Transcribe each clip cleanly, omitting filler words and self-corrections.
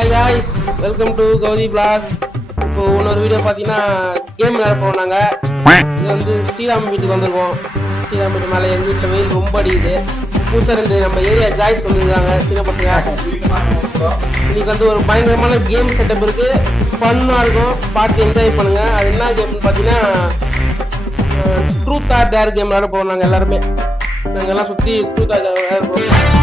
Hi guys, welcome to Gowthi blogs. இப்போ இன்னொரு video பார்த்தீங்கன்னா கேம் விளையாட போவோம். நாங்கள் இது வந்து ஸ்ரீராம் வீட்டுக்கு வந்திருக்கோம். ஸ்ரீராம் வீட்டு மேலே எங்கள் வீட்டில் வெயில் ரொம்ப அடிக்குது. புதுசாக ரெண்டு நம்ம ஏரியா காய்ஸ் வந்துருக்காங்க, சின்ன பசங்க. இன்னைக்கு வந்து ஒரு பயங்கரமான கேம் செட்டப் இருக்குது, ஃபன்னாக இருக்கும், பார்த்து என்ஜாய் பண்ணுங்கள். அது என்ன கேம்னு பார்த்தீங்கன்னா ட்ரூத் ஆர் டேர் கேம் விளையாட போவோம். நாங்கள் எல்லாருமே நாங்கள் எல்லாம் சுற்றி ட்ரூத் ஆர் டேர் விளையாட போவோம்.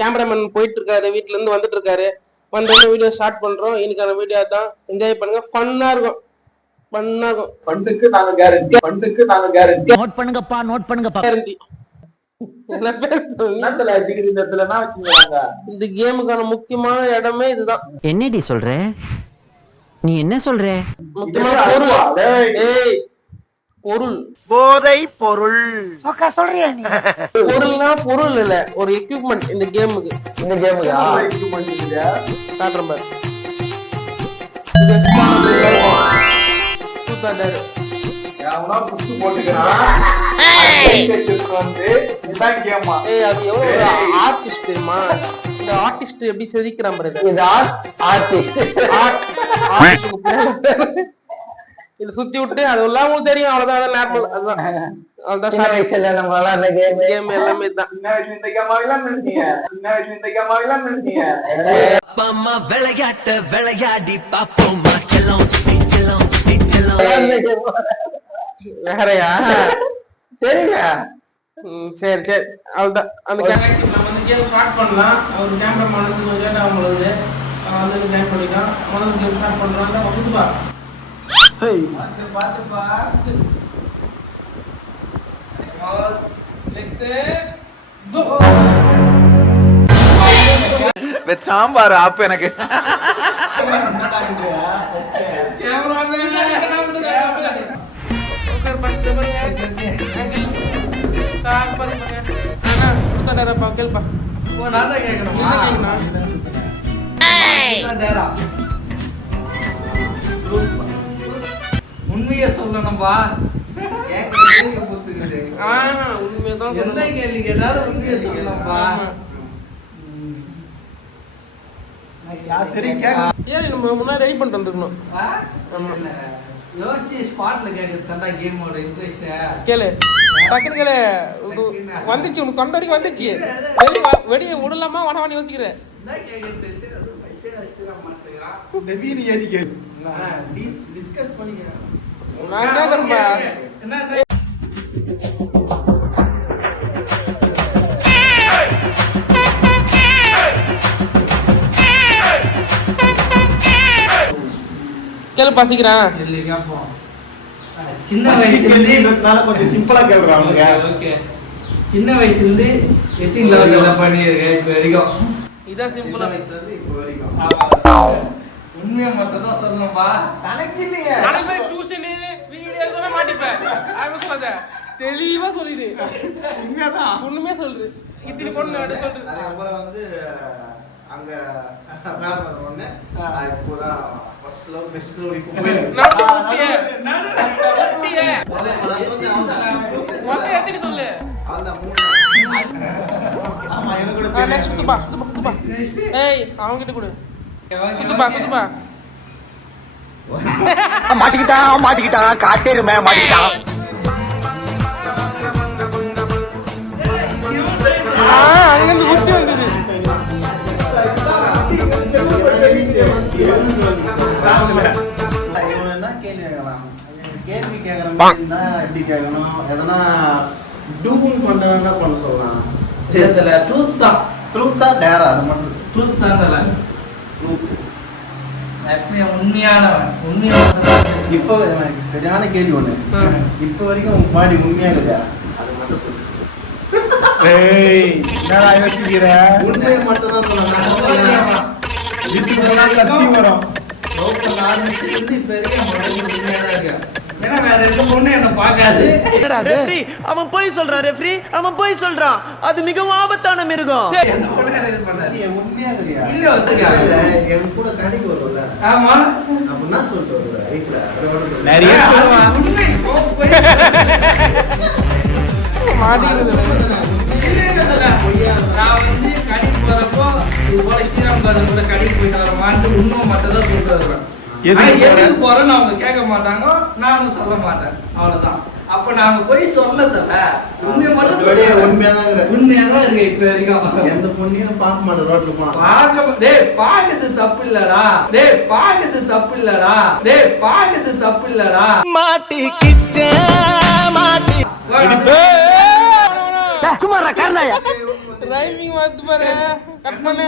கேமராமேன் போயிட்டு இருக்காரு, வீட்டுல இருந்து வந்துட்டு இருக்காரு. வந்தோடனே வீடியோ ஸ்டார்ட் பண்றோம். இன்னைக்கான வீடியோ தான், என்ஜாய் பண்ணுங்க, ஃபன்னா இருக்கும். ஃபண்டுக்கு நாங்க கேரண்டி, ஃபண்டுக்கு நாங்க கேரண்டி. நோட் பண்ணுங்கப்பா, நோட் பண்ணுங்கப்பா. கேரண்டி. என்ன என்னத்துல டிகிரி நேரத்துலனா வச்சுக்கோங்க. இந்த கேமுக்கான முக்கியமான இடமே இதுதான். என்னடி சொல்ற? நீ என்ன சொல்ற? முக்கியமான பொருள். ஏய், பொருள், போதை பொருள் சொல்றியா நீ? பொருள்னா பொருள் இல்ல, ஒரு எக்யூப்மெண்ட் இந்த கேமுக்கு. இந்த கேமுக்கு எக்யூப்மெண்ட் இல்லையா? காட்டுறேன் பாரு. இது சூத்தாடாரு. யாவனா புஷ் போட்டுக்கறான். வந்து இதான் கேமா. ஏய், அது எவ்வளவு ஆர்டிஸ்ட் தெரியுமா? இந்த ஆர்டிஸ்ட் எப்படி செதுக்குறான் பாரு. இது ஆர்டிஸ்ட். இது சுத்தி விட்டு அது எல்லாம் உங்களுக்கு தெரியும். அவ்வளவுதான், நார்மல். அதுதான் அவ்வளவுதான். சின்ன வயசுல நம்ம விளையாடுற கேம் எல்லாமே தான். சின்ன வயசுல இந்த கேம் ஆகலாம் நினைச்சீங்க, சின்ன வயசுல இந்த கேம் ஆகலாம் நினைச்சீங்க. அப்பா அம்மா விளையாட்ட விளையாடி பாப்போமா செல்லம் செல்லம் செல்லம். வேறயா? சரிங்க. சரி சரி, அவ்வளவுதான். அந்த நம்ம வந்து கேம் ஸ்டார்ட் பண்ணலாம். அவர் கேமரா வந்து கொஞ்சம் லேட் ஆகும் பொழுது வந்து கேம் பண்ணிக்கலாம். முதல்ல கேம் ஸ்டார்ட் பண்றாங்க. புதுப்பா சாம்பார் ஆப்பு எனக்கு. உண்மைய சொல்லணும்பா. உண்மைதான். எந்த கேள்வி கேட்டாலும் உண்மைய சொல்லணும்பா. ஏன் நம்ம முன்னாடி ரெடி பண்ணிட்டு வந்துருக்கணும். யோசிச்சு ஸ்பாட்ல கேட்கறது தாண்டா கேமோட இன்ட்ரெஸ்ட். கேளு, டக்குனு கேளு. வந்துச்சு, உனக்கு தொண்டை வரைக்கும் வந்துச்சு. வெடிய விடலாமா வேணாமான்னு யோசிக்கிறேன். டிஸ்கஸ் பண்ணிக்கிறேன். நான் கேட்கறேன்பா. கேளு பாசிக்கிறேன். சின்ன வயசுல கொஞ்சம் சிம்பிளா கேக்குறாங்க. ஓகே, சின்ன வயசுல இருந்து எத்தனை லெவல்ல பண்ணிருக்கேன் இப்ப வரைக்கும்? இதான் சிம்பிளா. உண்மையை மட்டும் தான் சொல்லணும்பா. கணக்கு இல்லையே. நாளைக்கு டியூஷன் வீடியோ சொன்னா மாட்டிப்பேன். அவன் சொல்லாத, தெளிவா சொல்லிடு. உண்மையாதான், ஒண்ணுமே சொல்று. இத்தனை பொண்ணு அப்படி சொல்று. அப்புறம் வந்து அங்க மேல ஒண்ணு இப்போதான் ஃபர்ஸ்ட் லவ் பெஸ்ட் லவ் இப்போ மொத்தம் எத்தனை சொல்லு. அதான் ஆமா, எனக்கு கூட நெக்ஸ்ட் குத்துப்பா. ஏய், அவங்க கிட்ட கொடு. குத்துப்பா. மாட்டிக்கிட்டான் காட்டேருமே மாட்டிக்கிட்டான். அங்கிருந்து குத்தி வந்தது. கேள்வி கேட்கற மாதிரி இருந்தா எப்படி கேட்கணும், எதனா டூபுல் பண்றதுன்னா பண்ண சொல்லலாம். சேர்ந்தல ட்ரூத்தா டேரா, அது மட்டும் ட்ரூத் தான்ல. எப்பவுமே உண்மையானவன். உண்மையான இப்போ எனக்கு சரியான கேள்வி ஒண்ணு. இப்போ வரைக்கும் உங்க பாடி உண்மையா இருக்குதா? அது மட்டும் சொல்லு. என்னடா யோசிக்கிற? உண்மையை மட்டும் தான் சொல்லணும். வீட்டுக்குள்ளலாம் கத்தி வரும். லோக்கல் ஆரம்பிச்சிருந்து இப்ப வரைக்கும் உண்மையா தான் இருக்கேன். ஏன்னா வேற எந்த பொண்ணு என்ன பார்க்காது. ரெஃப்ரி அவன் போய் சொல்றான், ரெஃப்ரி அவன் போய் சொல்றான். அது மிகவும் ஆபத்தான மிருகம். எந்த பொண்ணு இது பண்ணாது. நீ உண்மையா இருக்கியா? இல்ல வந்துருக்கா. என் கூட கடைக்கு வருவல. ஆமா. அப்படின்னா சொல்லிட்டு வருவ. ஐக்ல அத மட்டும் சொல்லு. நிறைய உண்மை மாட்டிக்கிறது. இது போல ஸ்ரீராம் காதல் கூட கடைக்கு போயிட்டு வரமான்னு உண்மை மட்டும் தான் சொல்றாரு. எதுக்கு போறேன்னு அவங்க கேட்க மாட்டாங்க, நானும் சொல்ல மாட்டேன், அவ்வளவுதான். அப்ப நாங்க போய் சொல்லதல்ல, உண்மையை மட்டும் உண்மையாதான் இருக்கு இப்ப வரைக்கும். எந்த பொண்ணையும் பார்க்க மாட்டேன் ரோட்ல போனா. பாக்குறது தப்பு இல்லடா, பாக்குறது தப்பு இல்லடா, பாக்குறது தப்பு இல்லடா. மாட்டிக்கிச்சே மாட்டி சும்மாடா காரணாயா டிரைவிங் வந்து பாரு கட் பண்ணு.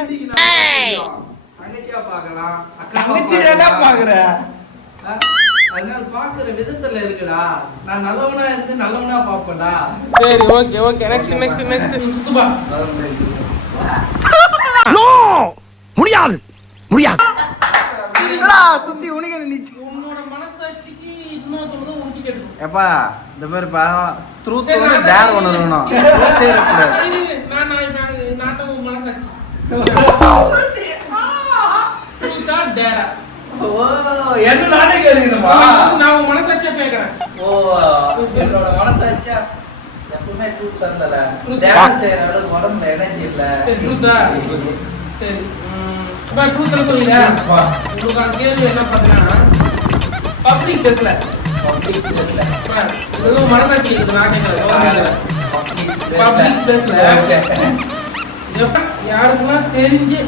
தங்கச்சியா பார்க்கலாம், தங்கச்சி என்ன பாக்குற? அதனால பாக்குற விதத்துல இருக்குடா. நான் நல்லவனா இருந்து நல்லவனா பாப்பேன்டா. சரி ஓகே ஓகே நெக்ஸ்ட் சுத்துப்பா. நோ முடியாது முடியாது சுத்தி உனக்கு நிச்சு. உன்னோட மனசாட்சிக்கு இன்னும் சொல்றது உனக்கு கேட்கும். ஏப்பா இந்த மாதிரி பா ட்ரூத் வந்து டேர் ஒன்னு இருக்கணும். ட்ரூத்தே இருக்கக்கூடாது. நான் தான் உன் மனசாட்சி. ட்ரூத்தா டேரா? ஓ என்ன நானே கேட்கணுமா? நான் உன் மனசாட்சியா கேக்குறேன். ஓ என்னோட மனசாட்சியா எப்பவுமே ட்ரூத் தந்தல. டான்ஸ் செய்யற அளவுக்கு உடம்புல எனர்ஜி இல்ல. ட்ரூத்தா? சரி அப்ப ட்ரூத்ல சொல்லுங்க. உங்களுக்கான கேள்வி என்ன பண்ணா பப்ளிக் பிளேஸ்ல இது மனசாட்சி இருக்கு. நான் கேட்கறேன் பப்ளிக் பிளேஸ்ல யாருக்குலாம் தெரிஞ்சு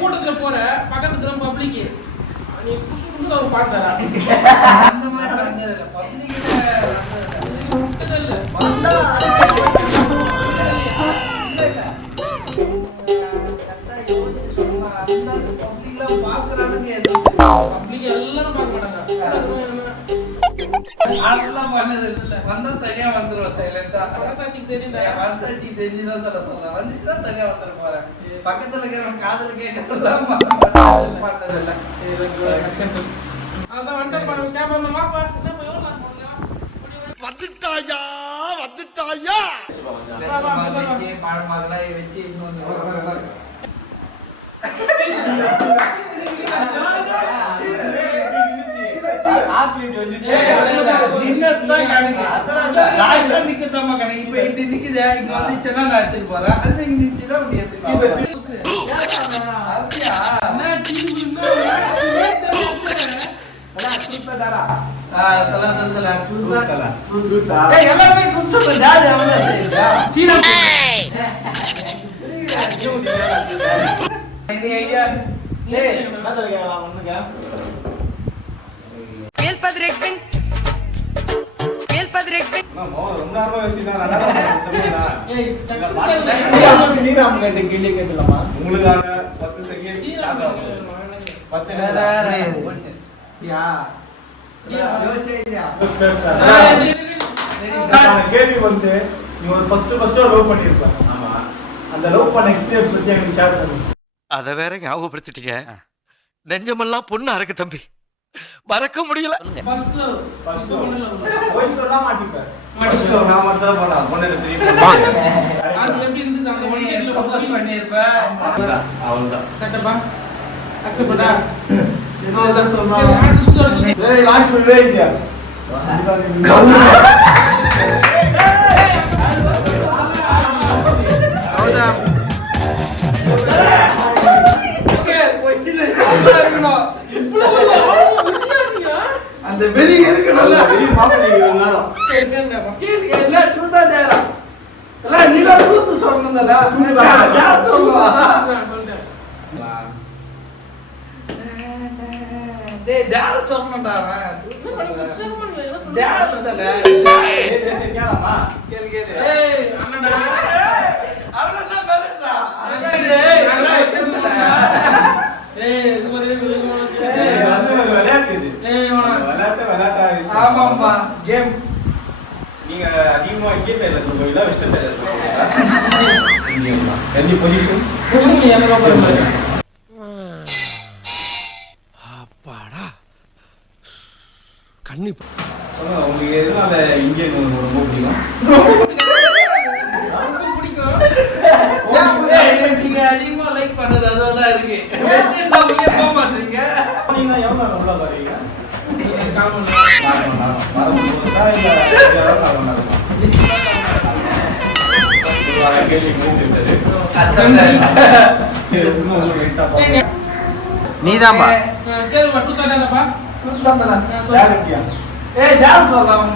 கூட்டத்துல போற பக்கத்துல பப்ளிக் நீ புதுசு அவங்க பாட்டாரா அந்த மாதிரி வந்ததுல பப்ளிக்ல பப்ளிக் எல்லாரும் பார்க்க மாட்டாங்க. அதெல்லாம் பண்ணது இல்ல. வந்தா தனியா வந்துருவேன் சைலண்டா. மனசாட்சிக்கு தெரியுதா? மனசாட்சி தெரிஞ்சுதான் சொல்ல சொல்றேன். வந்துச்சுன்னா தனியா வந்துட போறேன். பக்கத்துல இருக்கிறவன் காதல் கேட்கறதுலாம் பண்ணது இல்ல. அதான் வண்டர் பண்ண கேமரா வாப்பா. என்ன போய் எவ்வளவு நேரம் போறீங்க? வந்துட்டாயா வந்துட்டாயா வச்சு பழமாகலாம் வச்சு இன்னொன்று கேள்வி வந்து நீ ஒரு ஃபர்ஸ்ட் லவ் பண்ணிருப்ப. அந்த லவ் பண்ண எக்ஸ்பீரியன்ஸ் பத்தி எனக்கு ஷேர் பண்ணுங்க. அத வேற ஞாபகப்படுத்திட்டீங்க. நெஞ்சமெல்லாம் பொண்ணா இருக்கு தம்பி, மறக்க முடியல. ஃபர்ஸ்ட் லவ் போய் சொல்ல மாட்டீங்க. நான் மட்டும் தான் போனா பொண்ணு தெரியும். அது எப்படி இருந்துது? அந்த மைண்ட்ல ப்ரொபோஸ் பண்ணிருப்ப. அவ்வளவுதான். கட்டப்பா அக்செப்ட்டா? அவ்வளவுதான் சொன்னா. ஏய் லாஸ்ட் மினிட்ல இங்க. அந்த வெறி இருக்கணும்ல. வெறி மாப்பிள்ளை நேரம் கேள்வி கேட்கல ட்ரூத்தா டேரா இல்ல நீங்க ட்ரூத் சொல்லணும்ல. நான் சொல்லுவேன். டேய் டேரா சொல்லணும்டா அவன். டேரா தல. கேளாமா? கேளு கேளு. ஏய் அண்ணடா அவளன்னா மேலடா. டேய் நல்லா கேளுடா. ஏய் இது ஒரு விளையாட்டு இது. ஏய் விளையாட்டா ஆமாம்மா கேம். நீங்க அதிகமா கேம் இல்ல வெஸ்டர்ன் எனி பொசிஷன் புதுமை எனக்கு அப்புறம் அப்பாடா கண்ணி சொல்லுங்க உங்களுக்கு எதனால இந்தியன் ரொம்ப பிடிக்கும்? ரொம்ப பிடிக்கும். நீங்க அதிகமா லைக் பண்ணது அதுதான் இருக்கு. வெற்றினா நீங்க போக மாட்டீங்க. நீங்க எவ்வளவு நல்லா பாருங்க. காமன் வரும்போது தான் இல்ல காரணம் கேள்வி முடிந்து விட்டது. நீதான்பா கேளுப்பா, தூத்தாடாப்பா. கேரண்டியா? ஏய் டான்ஸ் சொல்லலாம்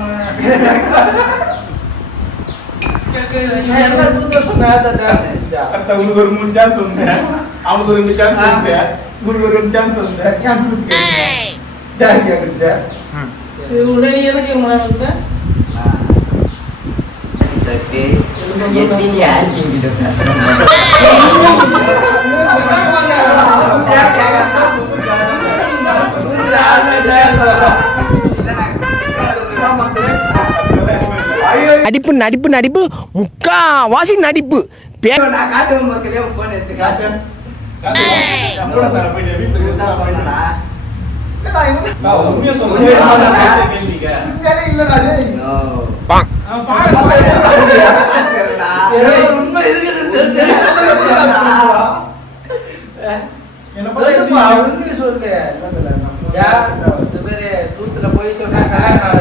எல்லாம் புதுசா சொன்னா டான்ஸ் செஞ்சா அத்த உனக்கு ஒரு 3 சான்ஸ் வந்தேன், அவனுக்கு ஒரு 2 சான்ஸ் வந்தேன், உனக்கு ஒரு 2 சான்ஸ் வந்தேன். ஏன் கொடுத்து கேக்குறீங்க? உடனே எனக்கு வந்து எத்தினி ஆன்டி கிட்ட நடிப்பு நடிப்பு நடிப்பு முக்காவாசி நடிப்பு நான் காட்டுவேன் மக்களே போன் எடுத்து காட்டு எவ்வளவு தர போய் வீட்டுல இருந்தா சொன்னா நான் உண்மையா சொல்றேன். கேள்விங்க உண்மையாலே இல்லடா டேய். உண்மை இருக்குது என்ன சொல்லுப்பா, பத்தி உண்மை சொல்லு யார் இந்த பேரு தூத்துல போய் சொன்னா கல்யாணம்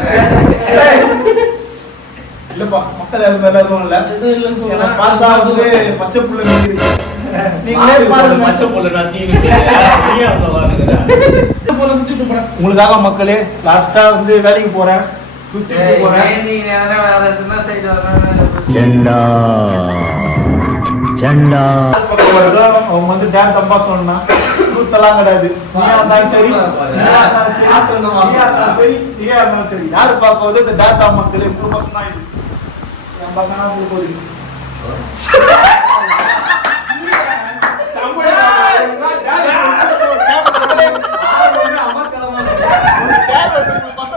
இல்லப்பா, மக்கள் எல்லாரும் இல்ல. எதுவும் இல்லைன்னு என்ன சொல்லலாம். பார்த்தா வந்து பச்சை புள்ள மாதிரி இருக்கு. நீங்களே பாருங்க. பச்சை புள்ள நான் தீவிட்டு நீ அந்த வாங்குற போல சுத்திட்டு போறேன். உங்களுக்காக மக்களே லாஸ்டா வந்து வேலைக்கு போறேன், சுத்திட்டு போறேன். நீ நேரம் வேற எதுனா சைடு வரணும் ஜெண்டா ஜெண்டா பக்கம் வருதோ, அவங்க வந்து டேம் தப்பா சொன்னா கூத்தெல்லாம் கிடையாது. நீயா இருந்தாலும் சரி, நீயா இருந்தாலும் சரி, நீயா இருந்தாலும் சரி, நீயா இருந்தாலும் சரி, யாரு பார்ப்போது இந்த டேட்டா மக்களே உங்க பசங்க தான் இது. என் பசங்க உங்களுக்கு ஒரு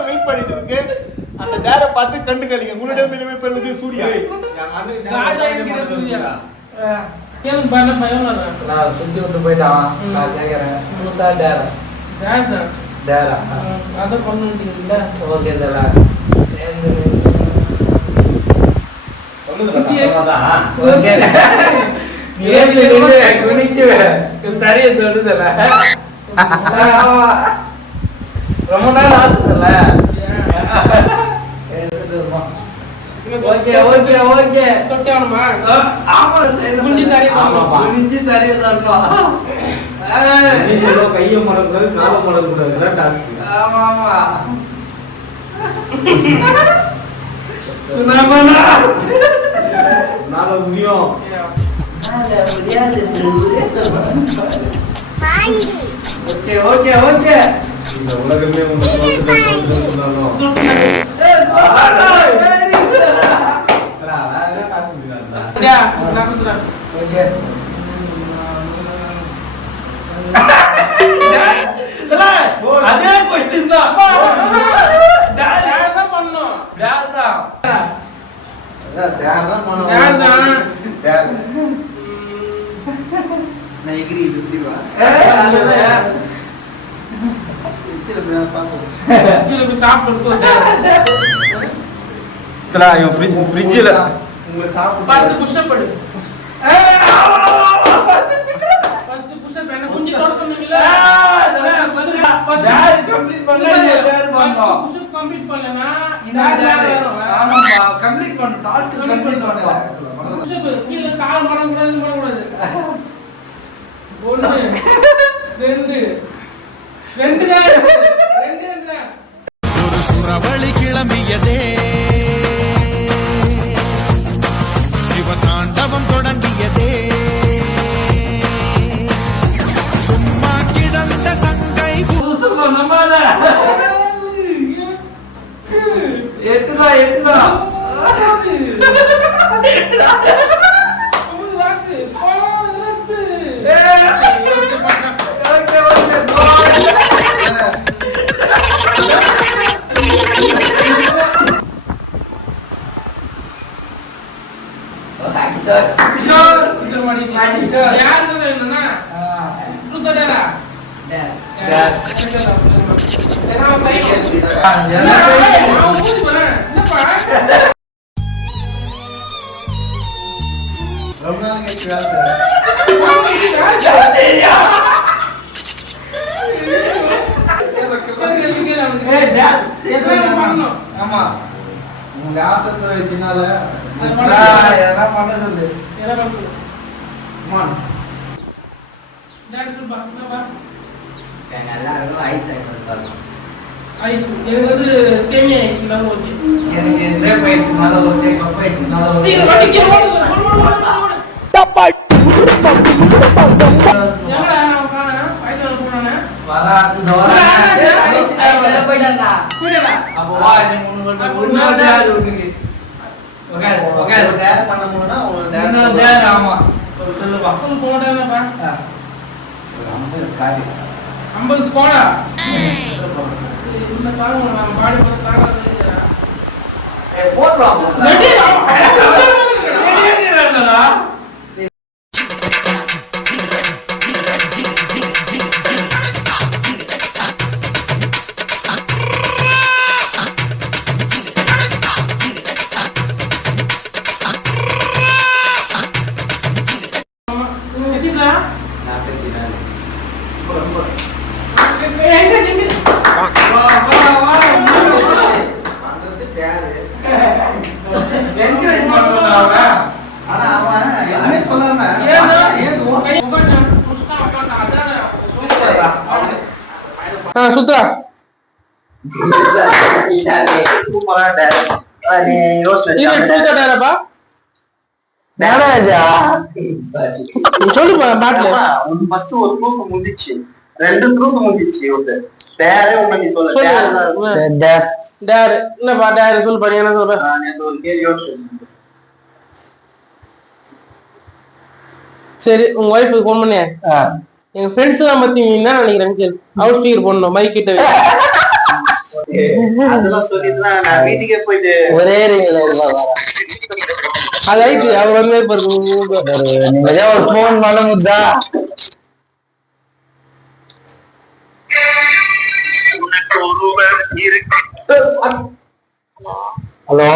வெயிட் பண்ணிட்டு இருக்கு. அந்த டேரை பார்த்து கண்டு கழிங்க. உன்னிடம் பெறுவது சூர்யா. ஜாலியா இருக்கிற சூர்யா. கேளுப்பா, என்ன பயம் இல்ல. நான் சுத்தி விட்டு போயிட்டான் நான் கேக்குறேன் முழுத்தா டேரா டான்ஸ் டேரா அதான் பண்ணுறீங்கல்ல. ஓகே தலா ஓகே நீ ஏந்து நின்று குனிச்சுவே தரைய தொடுதல ஆமா ரொம்ப நாள் ஆச்சுதல்ல ஓகே ஓகே ஓகே தொட்டானுமா? ஆமா குனிஞ்சு தரைய தொடணும். குனிஞ்சு தரைய தொடணும் கையை மடக்கூடாது காலை மடக்கூடாது டாஸ்க் ஆமா ஆமா சுனாமனா நாள முடியும் ஓகே ஓகே ஓகே இந்த உலகமே சொன்னாலும் சரியா? நான் கொடுத்துறேன். ஓகே அதே கொஸ்டின் தான் டான்ஸ் தான் பண்ணணும். டேர் தான் டேர் தான் பண்ணுவோம். டேர் தான். டேர். நான் எகிரி இது இப்படிவா அதுதான் இதுல போய் தான் சாப்பிடுவோம். கீழே போய் சாப்பிட்டு ஃப்ரிட்ஜில் உங்களை 10 சாப்பிட்டு புஷ்அப் எடு. 10 புஷ்அப் என்ன குஞ்சு தொட சொன்னீங்கல்ல? டேர் கம்ப்ளீட் பண்ணல டேர் பண்ணோம் புஷ்அப் கம்ப்ளீட் பண்ணலனா இந்த டேர் ஆமாப்பா கம்ப்ளீட் பண்ணோம் டாஸ்க் கம்ப்ளீட் பண்ணோம் புஷ்அப் கீழ கால் மடங்க கூடாது பண்ண கூடாது. 1 2 2 தான் 2 தான். ஒரு சுறவழி கிளம்பியதே சிவதாண்டவம் தொடங்கியதே சும்மா கிடந்த சங்கை புதுசு நம்மால எட்டுதான் எட்டுதான் ஓகே ஓகே சார் கிஷோர் மாடி சார் யார் என்னன்னா தூத்தடா டேர் என்ன சைடு என்ன என்னப்பா ரொம்ப நாள் கழிச்சு வேலை ஏய் டேர் ஆமா உங்க ஆசத்தை வச்சினால எதனா பண்ண சொல்லு. மான் எல்லாருக்கும் ஐஸ் ஆகிடும். எனக்கு வந்து சேமியா ஐஸ் தான் ஓகே. எனக்கு கிரேப் ஐஸ் மேல ஓகே, கப் ஐஸ் மேல ஓகே. சீக்கிரம் வண்டிக்கு ஓடு. எங்கடா நான் போறேன்? ஐஸ் வாங்க போறானே. இந்த வாரம் போய்டா. அப்போ வா, நீ உனக்கு டேர் இருக்கு. Okay okay. டேர் பண்ண முடியும்னா உங்களுக்கு இன்னும் டேர் ஆமா. சொல்லுப்பா. போடா. 50 ஸ்காட்ச். 50 ஸ்குவாடா. இந்த காலம் நான் பாடி போட்டு தாக்காத. போடுறோம். ரெடி ரெடியாங்கறடா. பண்றது டேர். என்கரேஜ் பண்ணுவானா அவன்? ஆனா அவன் எதுவுமே சொல்லாம சுத்தா சூப்பரா டேர். நீ டேரப்பா சொல்லுப்பா பாட்டுல ஒன்னு ஃபர்ஸ்ட் ஒரு த்ரூக்கு முடிஞ்சிச்சு, 2 த்ரூக்கு முடிஞ்சிச்சு. ஒரு டேரே ஒண்ணு நீ சொல்லு. டேர் டேர் என்னப்பா டேர் சொல்லு பாரு. என்ன சொல்ற? நான் நேத்து ஒரு கேள்வி யோசிச்சேன். சரி உங்க ஒய்ஃபுக்கு ஃபோன் பண்ணேன். எங்க ஃப்ரெண்ட்ஸ் எல்லாம் பத்தி நீ என்ன நினைக்கிறேன்னு கேளு. அவுட் ஸ்பீக்கர் போடணும் மைக் கிட்ட. அதெல்லாம் சொல்லிட்டுலாம் நான் வீட்டுக்கே போயிட்டு ஒரே அது ஆயிட்டு அவர் வந்து நீங்க ஒரு போன் பண்ண முடியா? ஹலோ,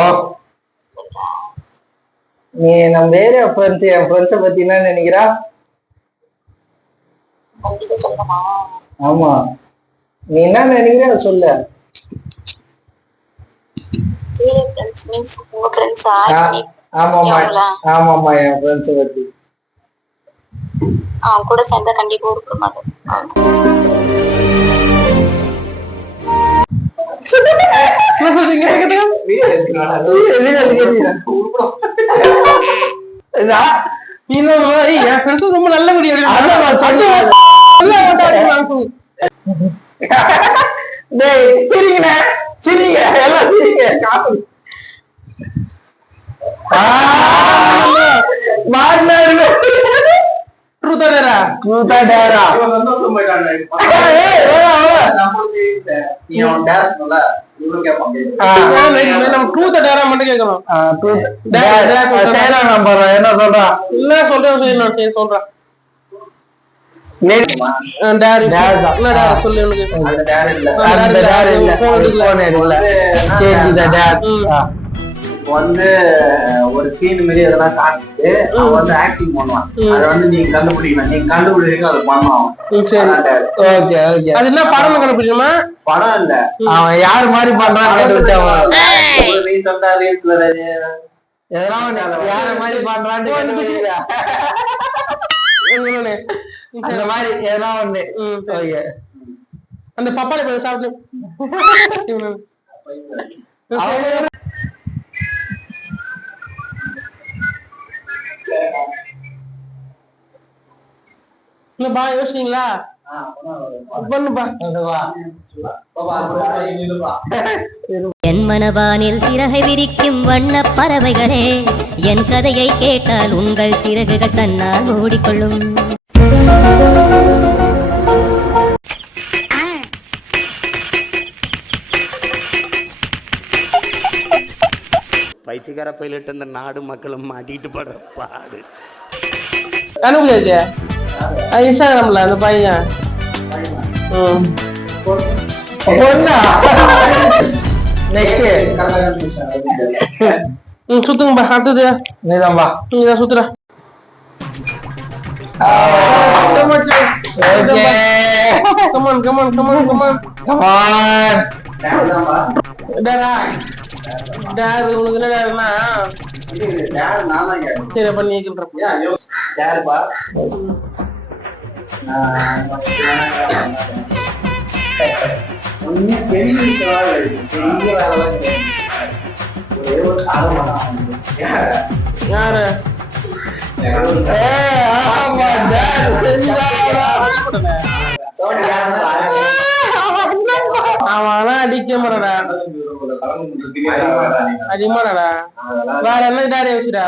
நீ நம்ம ஏரியா ஃப்ரெண்ட்ஸ், என் ஃப்ரெண்ட்ஸை பத்தி என்ன நினைக்கிறா? ஆமா, நீ என்ன நினைக்கிற சொல்லு. ஆமாமா ஆமாமா, என் ஃப்ரெண்ட்ஸை பத்தி கூட சேர்ந்தா கண்டிப்பா இருக்க மாட்டேன். என் ஃப்ரெண்ட்ஸ் ரொம்ப நல்ல முடியாது. சரிங்கண்ணே, சரிங்க, எல்லாம் சரிங்க. சந்தோஷம் போயிட்டாங்க. என்ன சொல்றான்? இல்ல சொல்றேன் சொல்றான். வந்து ஒரு சீன் மாதிரி அதெல்லாம் காட்டிட்டு அவன் வந்து ஆக்டிங் பண்ணுவான். அதை வந்து நீங்க கண்டுபிடிக்கணும். நீங்க கண்டுபிடிக்க அதை பண்ணுவான். அது என்ன படம் கண்டுபிடிக்கணுமா? படம் இல்ல, அவன் யாரு மாதிரி பண்றான்னு ரீசெண்டா ரீல்ஸ்ல யார மாதிரி பண்றான்னு அந்த மாதிரி ஏதோ ஒண்ணு. அந்த பப்பாளி பழம் சாப்பிட்டு பா யோசிச்சீங்களா? என் மனவானில் சிறகை விரிக்கும் வண்ண பறவைகளே, என் கதையை கேட்டால் உங்கள் சிறகுகள் தன்னால் மூடிக்கொள்ளும். பைத்தியக்கார பைலட் அந்த நாடு மக்களும் மாட்டிட்டு படுற பாடு. அனுப்பியா இன்ஸ்டாகிராம்ல அந்த பையன் சுத்துங்கப்பா. அடுத்தது நீதான்பா. நீதான் சுத்துற. Come on come on come on come on come on. Dare உனக்கு என்ன டேர்னா டேர் நான் தான் கேட்டேன். சரி அப்ப நீ கேள்றப்ப ஏன் ஐயோ டேர்ப்பா ஒன்னும் பெரிய விஷயம் இல்லை. பெரிய வேலை தான் கிடையாது. ஒரே ஒரு காலம் யாரு அவன் அடிக்க மாட்டாடா அடிமாடாடா வேற என்ன டேரே வச்சுடா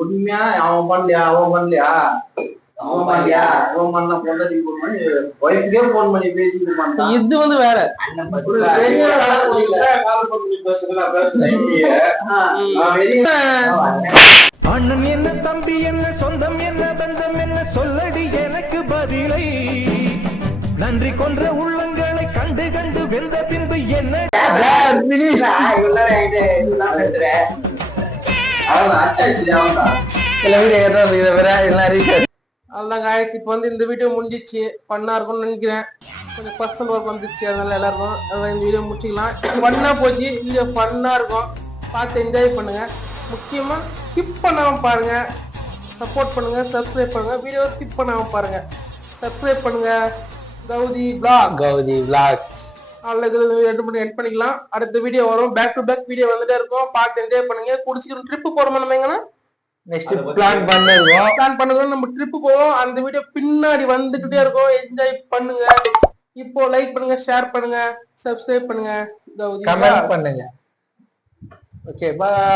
உண்மையா அவன் பண்ணலையா அவன் பண்ணலையா அவன் பண்ணலையா அவன் பண்ண பொண்டாட்டி போன் பண்ணி ஒய்ஃப்கே போன் பண்ணி பேசிட்டு பண்ணான். இது வந்து வேற அண்ணன் என்ன தம்பி என்ன சொந்தம் என்ன பந்தம் என்ன சொல்லடி எனக்கு பதிலை நன்றி கொன்ற உள்ளங்களை கண்டு கண்டு வெந்த பின்பு என்ன அதுதான் guys இப்ப வந்து இந்த வீடியோ முடிஞ்சிச்சு பண்ணா இருக்கும்னு நினைக்கிறேன். கொஞ்சம் பர்சனல் ஒர்க் வந்துச்சு அதனால எல்லாருக்கும் அதான் இந்த வீடியோ முடிச்சுக்கலாம். பண்ணா போச்சு வீடியோ பண்ணா இருக்கும் பார்த்து என்ஜாய் பண்ணுங்க. முக்கியமா ஸ்கிப் பண்ணாம பாருங்க, சப்போர்ட் பண்ணுங்க, சப்ஸ்கிரைப் பண்ணுங்க, வீடியோ ஸ்கிப் பண்ணாம பாருங்க, சப்ஸ்கிரைப் பண்ணுங்க. கௌதி விளாக்ஸ் அல்லது எட் பண்ணிக்கலாம். அடுத்த வீடியோ வரும், பேக் டு பேக் வீடியோ வந்துட்டே இருக்கும், பார்த்து என்ஜாய் பண்ணுங்க. குடிச்சிட்டு ட்ரிப்பு போறோம் நம்ம எங்கன்னா நெக்ஸ்ட் பிளான் பண்ணுங்க. நம்ம ட்ரிப்பு போவோம், அந்த வீடியோ பின்னாடி வந்துகிட்டே இருக்கும். என்ஜாய் பண்ணுங்க. இப்போ லைக் பண்ணுங்க, ஷேர் பண்ணுங்க, சப்ஸ்கிரைப் பண்ணுங்க, கமெண்ட் பண்ணுங்க. Okay bye.